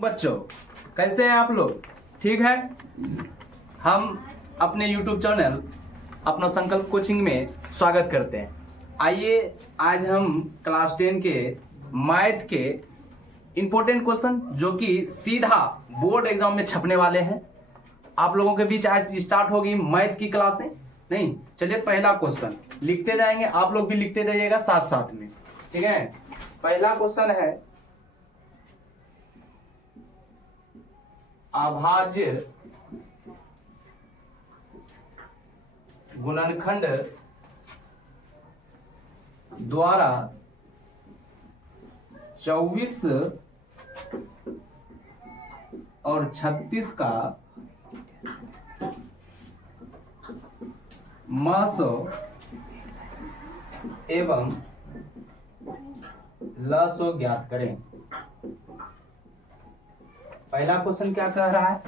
बच्चों, कैसे हैं आप लोग? ठीक है। हम अपने YouTube चैनल अपना संकल्प कोचिंग में स्वागत करते हैं। आइए आज हम क्लास 10 के मैथ के इंपॉर्टेंट क्वेश्चन जो कि सीधा बोर्ड एग्जाम में छपने वाले हैं, आप लोगों के बीच आज स्टार्ट होगी मैथ की क्लासें। नहीं, चलिए पहला क्वेश्चन लिखते जाएंगे, आप लोग भी लिखते जाइएगा साथ साथ में। ठीक है, पहला क्वेश्चन है अभाज्य गुणनखंड द्वारा 24 और 36 का म100 एवं ल100 ज्ञात करें। पहला क्वेश्चन क्या कह रहा है?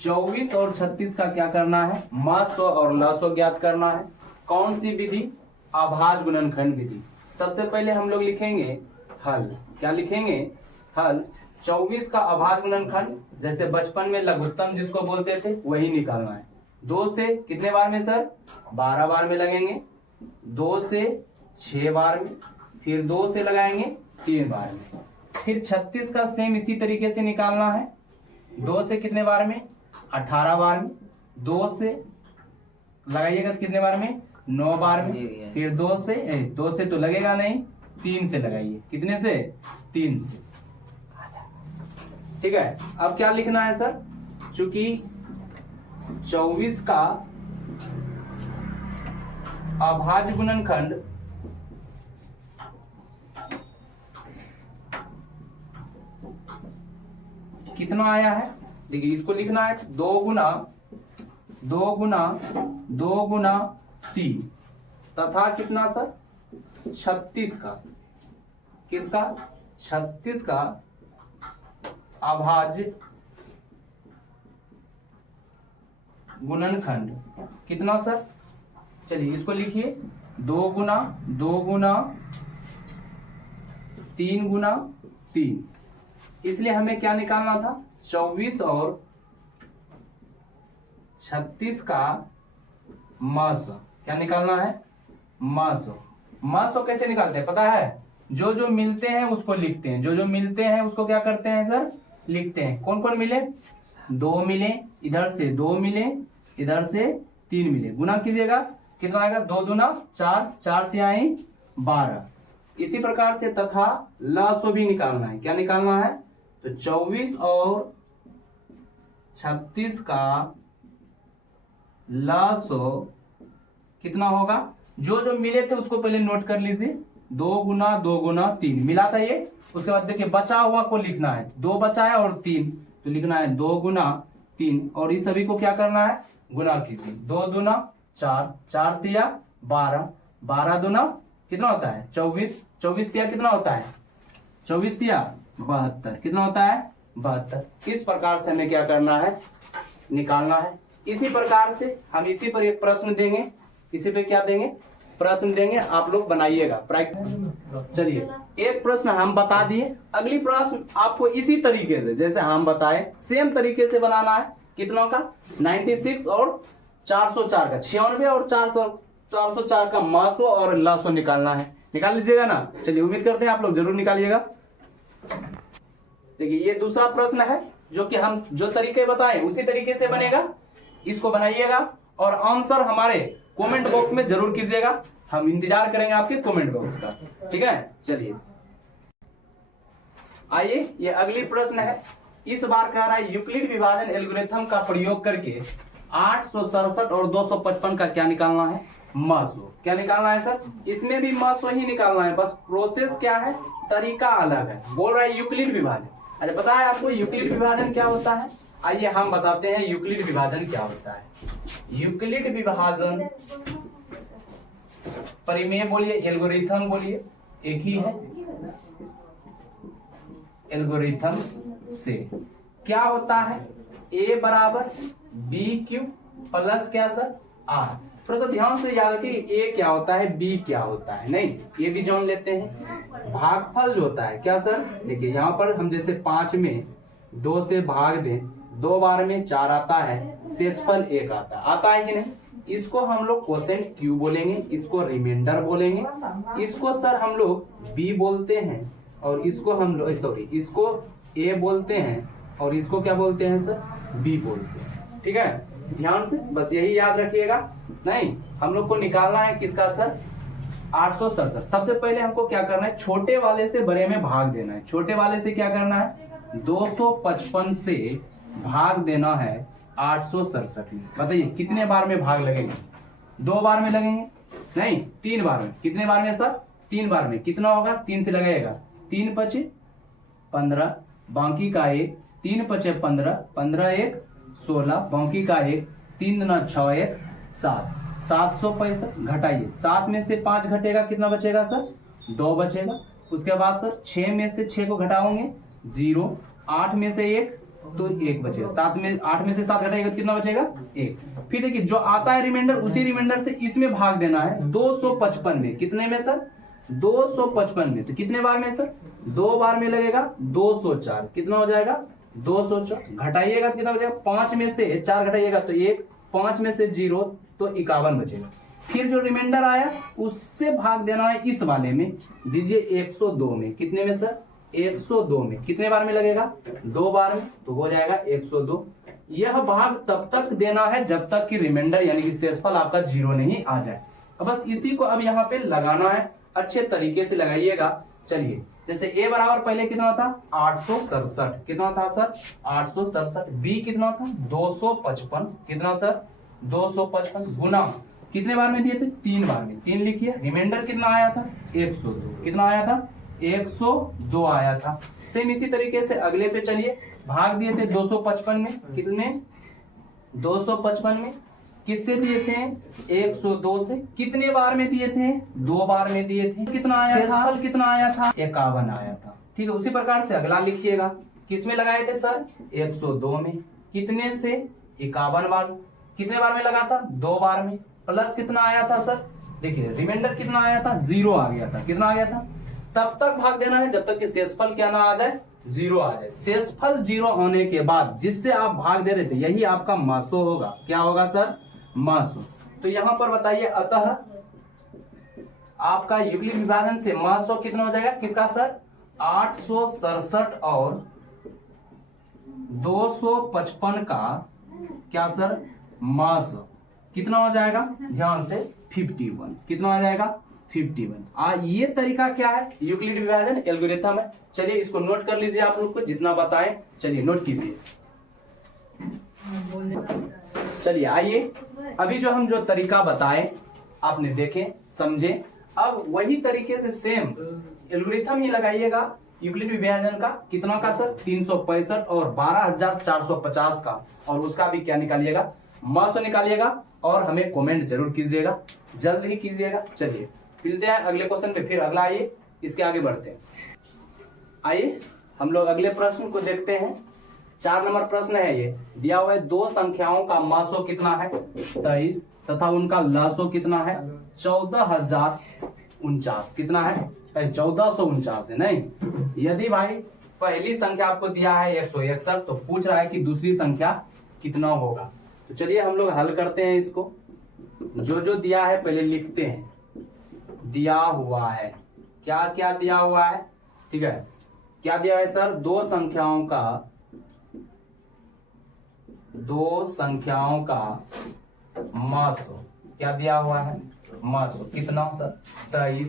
24 और 36 का क्या करना है? म100 और ल100 ज्ञात करना है। कौन सी विधि? अभाज्य गुणनखंड विधि। सबसे पहले हम लोग लिखेंगे हल। क्या लिखेंगे? हल। 24 का अभाज्य गुणनखंड, जैसे बचपन में लघुत्तम जिसको बोलते थे, वही निकालना है। 2 से कितने बार में सर? 12 बार में लगेंगे। 2 से 6 बार में, फिर 2 से लगाएंगे 3 बार में। फिर 36 का सेम इसी तरीके से निकालना है। 2 से कितने बार में? 18 बार में। 2 से लगाइएगा कितने बार में? 9 बार में। फिर 2 से तो लगेगा नहीं, 3 से लगाइए। कितने से? 3 से। ठीक है, अब क्या लिखना है सर? चूंकि 24 का अभाज्य गुणनखंड कितना आया है? देखिए, इसको लिखना है 2 गुना 3 तथा कितना सर? 36 का। किसका? 36 का अभाज्य गुणनखंड कितना सर? चलिए इसको लिखिए 2 गुना 3 गुना 3। इसलिए हमें क्या निकालना था? 24 और 36 का म100। क्या निकालना है? म100। म100 कैसे निकालते हैं पता है? जो जो मिलते हैं उसको लिखते हैं। जो जो मिलते हैं उसको क्या करते हैं सर? लिखते हैं। कौन कौन मिले? 2 मिले, इधर से 2 मिले, इधर से 3 मिले। गुना कीजिएगा, कितना आएगा? 2 दूना 4, 4 तिहाई 12। इसी प्रकार से तथा ल100 भी निकालना है। क्या निकालना है? तो 24 और 36 का ल100 कितना होगा? जो जो मिले थे उसको पहले नोट कर लीजिए। 2 गुना 3 मिला था ये। उसके बाद देखिए बचा हुआ को लिखना है। 2 बचा है और 3, तो लिखना है 2 गुना 3। और इस सभी को क्या करना है? गुना कीजिए। 2 दूना 4, 4 तिया 12, 12 दूना कितना होता है? 24, 24 तिया कितना होता है? 24 तिया 72। कितना होता है? 72। इस प्रकार से हमें क्या करना है? निकालना है। इसी प्रकार से हम इसी पर एक प्रश्न देंगे। इसी पे क्या देंगे? प्रश्न देंगे, आप लोग बनाइएगा प्रैक्टिस। चलिए, एक प्रश्न हम बता दिए, अगली प्रश्न आपको इसी तरीके से जैसे हम बताए सेम तरीके से बनाना है। कितना का? 96 और 404 का, 96 और 404 का म100 और ल100 निकालना है। निकाल लीजिएगा ना? चलिए, उम्मीद करते हैं आप लोग जरूर निकालिएगा। देखिए, ये दूसरा प्रश्न है जो कि हम जो तरीके बताए उसी तरीके से बनेगा। इसको बनाइएगा और आंसर हमारे कमेंट बॉक्स में जरूर कीजिएगा। हम इंतजार करेंगे आपके कमेंट बॉक्स का। ठीक है, चलिए आइए, ये अगली प्रश्न है। इस बार कह रहा है यूक्लिड विभाजन एल्गोरिथम का प्रयोग करके 867 और 255 का क्या निकालना है? म100। क्या निकालना है सर? इसमें भी म100 ही निकालना है, बस प्रोसेस क्या है, तरीका अलग है। बोल रहा है यूक्लिड विभाजन। अच्छा, पता है आपको यूक्लिड विभाजन क्या होता है? आइए हम बताते हैं यूक्लिड विभाजन क्या होता है। यूक्लिड विभाजन, परिमेय बोलिए, एल्गोरिथम बोलिए, एक ही है। एल्गोरिथम से क्या होता है? a बराबर बी क्यूब प्लस क्या सर? आर। थोड़ा सा ध्यान से याद रखिए, a क्या होता है, b क्या होता है। नहीं, ये भी जान लेते हैं। भागफल जो होता है क्या सर? देखिए यहाँ पर हम जैसे 5 में 2 से भाग दें, 2 बार में 4 आता है, शेषफल 1 आता है कि नहीं? इसको हम लोग क्वोशेंट Q बोलेंगे, इसको रिमाइंडर बोलेंगे, इसको सर हम लोग B बोलते हैं, और इसको हम लोग इसको A बोलते हैं, और इसको क्या बोलते हैं सर? B बोलते हैं। ठीक है, ध्यान से बस यही याद रखिएगा। नहीं, हम लोग को निकालना है किसका सर? 867। सबसे पहले हमको क्या करना है? छोटे वाले से बड़े में भाग देना है। छोटे वाले से क्या करना है? 255 से भाग देना है 867 में। बताइए कितने बार में भाग लगेंगे? 2 बार में लगेंगे? नहीं, 3 बार में। कितने बार में सर? 3 बार में। कितना होगा? 3 से लगाएगा, 3 पचे 15, बाकी का 1, 3 पचे 15, 15 1 16, बाकी का 1, 3 दूना 6 1 7, 765। घटाइए, 7 में से 5 घटेगा, कितना बचेगा सर? 2 बचेगा। उसके बाद सर 6 में से 6 को घटाओगे 0, 8 में से 1 तो 1 बचेगा, 8 में से 7 घटाएगा, कितना बचेगा? 1। फिर देखिए जो आता है रिमाइंडर, उसी रिमाइंडर से इसमें भाग देना है 255 में। कितने में सर? 255 में। तो कितने बार में सर? 2 बार में लगेगा, 204। कितना हो जाएगा? 204। घटाइएगा तो कितना बचेगा? 5 में से 4 घटाइएगा तो 1, 5 में से 0 तो 51 बचेगा। फिर जो रिमाइंडर आया उससे भाग देना है इस वाले में, दीजिए 102 में। कितने में सर? 102 में। कितने बार में लगेगा? 2 बार में, तो हो जाएगा 102। यह भाग तब तक देना है जब तक कि रिमाइंडर यानी कि शेषफल आपका 0 नहीं आ जाए। अब बस इसी को अब यहाँ पे लगाना है, अच्छे तरीके से लगाइएगा। चलिए, जैसे A बराबर पहले कितना था? 867। कितना था सर? 867। B कितना था? 255। कितना सर? 255 गुना कितने बार में दिए थे? 3 बार में। 3 लिखिए। रिमाइंडर कितना आया था? 102। कितना आया था? 102 आया था। सेम इसी तरीके से अगले पे चलिए। भाग दिए थे 255 में। कितने? 255 में। किससे दिए थे? 102 से। कितने बार में दिए थे? 2 बार में दिए थे। कितना आया था? शेषफल कितना आया था? 51 आया था। ठीक है, उसी प्रकार से अगला लिखिएगा। किसमें लगाए थे सर? 102 में। कितने से? 51 बार। कितने बार में लगा था? 2 बार में। प्लस कितना आया था सर? देखिए रिमाइंडर कितना आया था? 0 आ गया था। कितना आ गया था? तब तक भाग देना है जब तक कि शेषफल क्या ना आ जाए? 0 आ जाए। शेषफल 0 होने के बाद जिससे आप भाग दे रहे थे यही आपका मासो होगा। क्या होगा सर? मासो। तो यहां पर बताइए, अतः आपका यूक्लिड विभाजन से मासो कितना हो जाएगा? किसका सर? 867 और 255 का क्या सर? मासो कितना हो जाएगा? ध्यान से 51। कितना आ जाएगा? 51। ये तरीका क्या है? यूक्लिड विभाजन एल्गोरिथम है। चलिए इसको नोट कर लीजिए आप लोग को, जितना बताएं। चलिए नोट कीजिए। चलिए आइए, अभी जो हम जो तरीका बताए आपने देखे, समझे। अब वही तरीके से सेम एल्गोरिथम ही लगाइएगा यूक्लिड विभाजन का। कितना का सर? 365 और 12450 का। और उसका भी क्या निकालिएगा? मासो निकालिएगा। और हमें कमेंट जरूर कीजिएगा, जल्द ही कीजिएगा। चलिए मिलते हैं अगले क्वेश्चन पे। फिर अगला आइए, इसके आगे बढ़ते हैं। आइए हम लोग अगले प्रश्न को देखते हैं। 4 नंबर प्रश्न है ये। दिया हुआ है 2 संख्याओं का मासो कितना है? 23 तथा उनका लसो कितना है? 14049। कितना है? 1449 है। नहीं, यदि भाई पहली संख्या आपको दिया है 161 तो पूछ रहा है कि दूसरी संख्या कितना होगा। तो चलिए हम लोग हल करते हैं इसको। जो जो दिया है पहले लिखते हैं। दिया हुआ है, क्या क्या दिया हुआ है? ठीक है, क्या दिया है सर? 2 संख्याओं का मासो। क्या दिया हुआ है? मासो। कितना सर? 23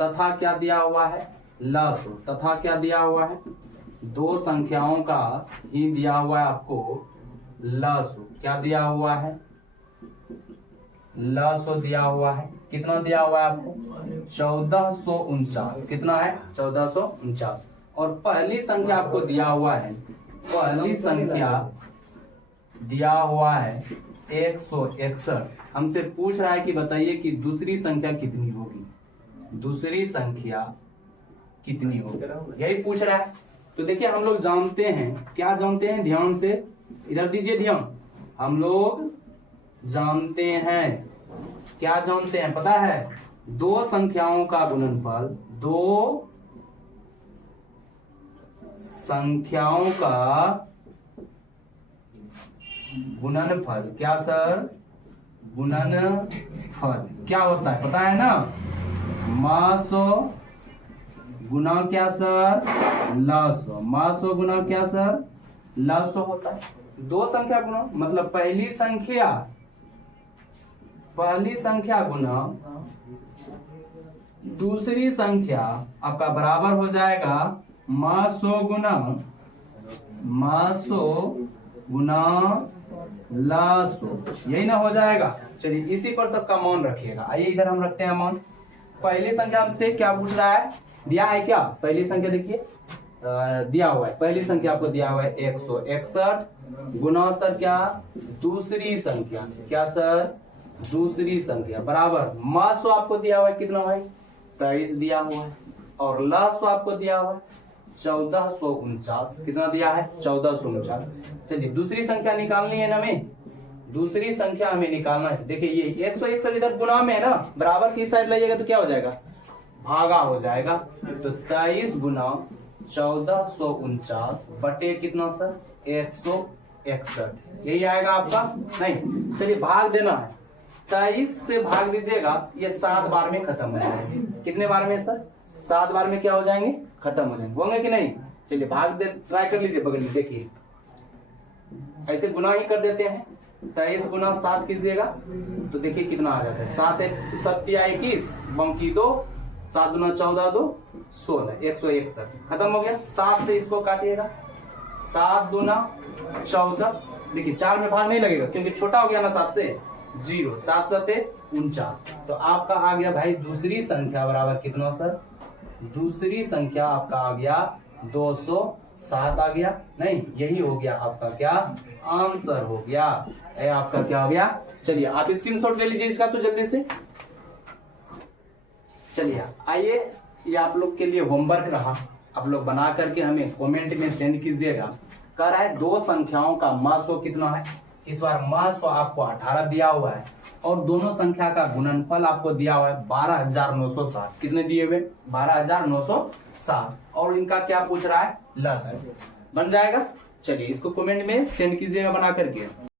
तथा क्या दिया हुआ है? लसो। तथा क्या दिया हुआ है? 2 संख्याओं का ही दिया हुआ है आपको लसो। क्या दिया हुआ है? लसो दिया हुआ है। कितना दिया हुआ है आपको? 1449। कितना है? 1449। और पहली संख्या आपको दिया हुआ है, पहली संख्या दिया हुआ है 161। हमसे पूछ रहा है कि बताइए कि दूसरी संख्या कितनी होगी? दूसरी संख्या कितनी होगी, यही पूछ रहा है। तो देखिए हम लोग जानते हैं, क्या जानते हैं? ध्यान से इधर दीजिए ध्यान। हम लोग जानते हैं, क्या जानते हैं? पता है? 2 संख्याओं का गुणनफल, 2 संख्याओं का गुणनफल। क्या सर? गुणनफल क्या होता है पता है ना? मासो गुना क्या सर? लसो। मासो गुना क्या सर? लसो होता है। दो संख्या गुना मतलब पहली संख्या गुना दूसरी संख्या आपका बराबर हो जाएगा मासो गुना लासो, यही ना हो जाएगा। चलिए इसी पर सबका मान रखिएगा। आइए इधर हम रखते हैं मान। पहली संख्या हमसे क्या पूछ रहा है? दिया है क्या? पहली संख्या देखिए दिया हुआ है। पहली संख्या आपको दिया हुआ है 161 गुना सर क्या? दूसरी संख्या। क्या सर? दूसरी संख्या बराबर मासो आपको दिया हुआ है कितना भाई? 23 दिया हुआ है। और लासो आपको दिया हुआ है 1449। कितना दिया है? 1449। चलिए दूसरी संख्या निकालनी है ना हमें। दूसरी संख्या हमें निकालना है। देखिए ये 161 इधर गुना में है ना, बराबर की साइड लाइएगा तो क्या हो जाएगा? भागा हो जाएगा। तो 23 गुना 1449 बटे कितना सर? 161। यही आएगा आपका? नहीं, चलिए भाग देना है। 23 से भाग दीजिएगा, ये 7 बार में खत्म हो जाएंगे। कितने बार में सर? 7 बार में क्या हो जाएंगे? खत्म हो जाएंगे। होंगे कि नहीं? चलिए भाग दे, ट्राई कर लीजिए बगल में। देखिए ऐसे गुना ही कर देते हैं। 23 गुना 7 कीजिएगा तो देखिए कितना आ जाता है। 7 एक 21 बमकी 2, 7 गुना 14 2 16, 161 खत्म हो गया। 7 से इसको काटिएगा, 7 गुना 14। देखिए 4 में भाग नहीं लगेगा क्योंकि छोटा हो गया ना 7 से, 0। 7 7 49। तो आपका आ गया भाई दूसरी संख्या बराबर कितना सर? दूसरी संख्या आपका आ गया 207 आ गया। नहीं, यही हो गया आपका क्या? आंसर हो गया। आपका क्या हो गया? चलिए आप स्क्रीनशॉट ले लीजिए इसका तो जल्दी से। चलिए आइए, ये आप लोग के लिए होमवर्क रहा। आप लोग बना करके हमें कमेंट में सेंड कीजिएगा। कह रहा है दो संख्याओं का मासो कितना है। इस बार मासो आपको 18 दिया हुआ है और दोनों संख्या का गुणनफल आपको दिया हुआ है 12,960। कितने दिए हुए? 12,960। और इनका क्या पूछ रहा है? लस। बन जाएगा। चलिए इसको कमेंट में सेंड कीजिएगा बना करके।